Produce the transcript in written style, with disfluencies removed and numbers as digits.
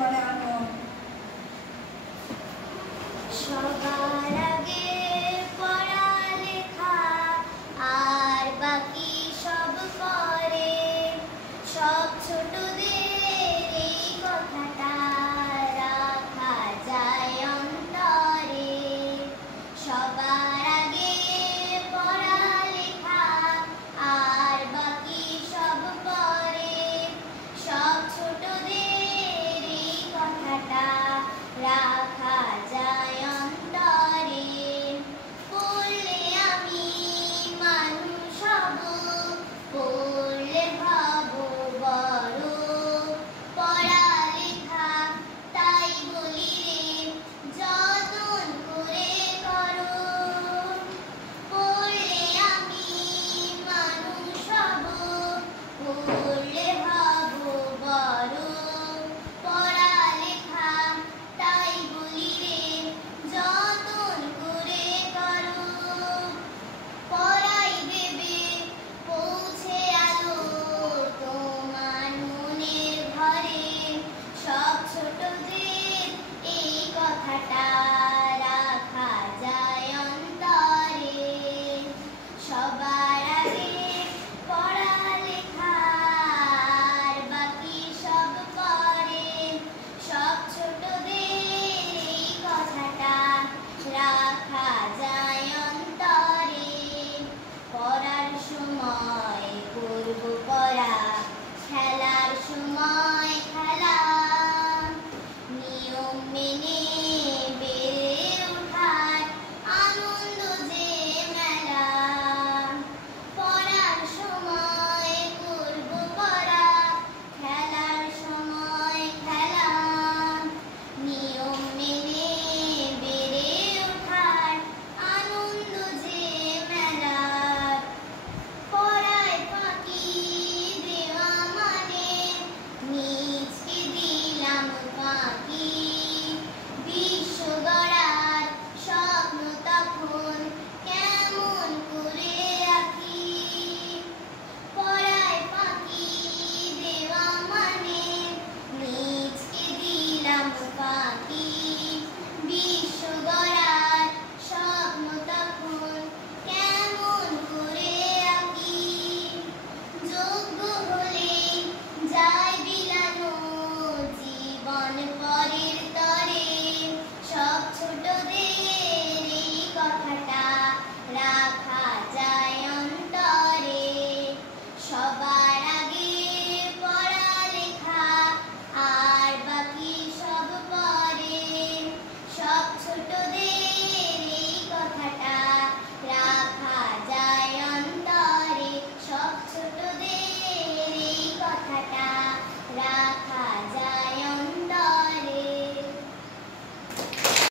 মানে আনো সবার আগে পড়ালেখা আর বাকি সব পরে। সব ছোটদের এই কথাটা রাখা যায় অন্তরে। সবার আগে পড়ালেখা আর বাকি সব পরে। সব ছোটদের এই কথাটা রাখা যায় অন্তরে। পড়লে আমি মানুষ হব, পড়লে হব বড়। পড়ালেখা তাই বলি রে যতন করে করো। পড়লে আমি মানুষ হব, পড়লে হব বড়। পড়ালেখা তাই বলি রে যতন করে করো। পড়াই দেবে পৌঁছে আলো তোমার মনের ঘরে। সব ছোটদের এই কথাটা রাখা যায় অন্তরে। সবার আগে পড়ালেখা আর বাকি সব পরে। সব ছোটদের এই কথাটা রাখা যায় অন্তরে। পড়ার সময় করব পড়া, খেলার সময় খেলা। নিয়ম মেনে বেড়ে ওঠার আনন্দ যে মেলা। পড়ার সময় করব পড়া, খেলার সময় খেলা। নিয়ম মেনে বেড়ে ওঠার আনন্দ যে মেলা। পড়ায় ফাঁকি দেওয়া মানে নিজকে দিলাম ফাঁকি। বিশ্ব গড়ার স্বপ্ন তখন কেমন করে রাখি। পড়ায় ফাঁকি দেওয়া মানে নিজকে দিলাম ফাঁকি। বিশ্ব গড়ার স্বপ্ন তখন কেমন করে রাখি। যোগ্য হলে যায় বিলানো জীবন পরের তরে। সব ছোটদের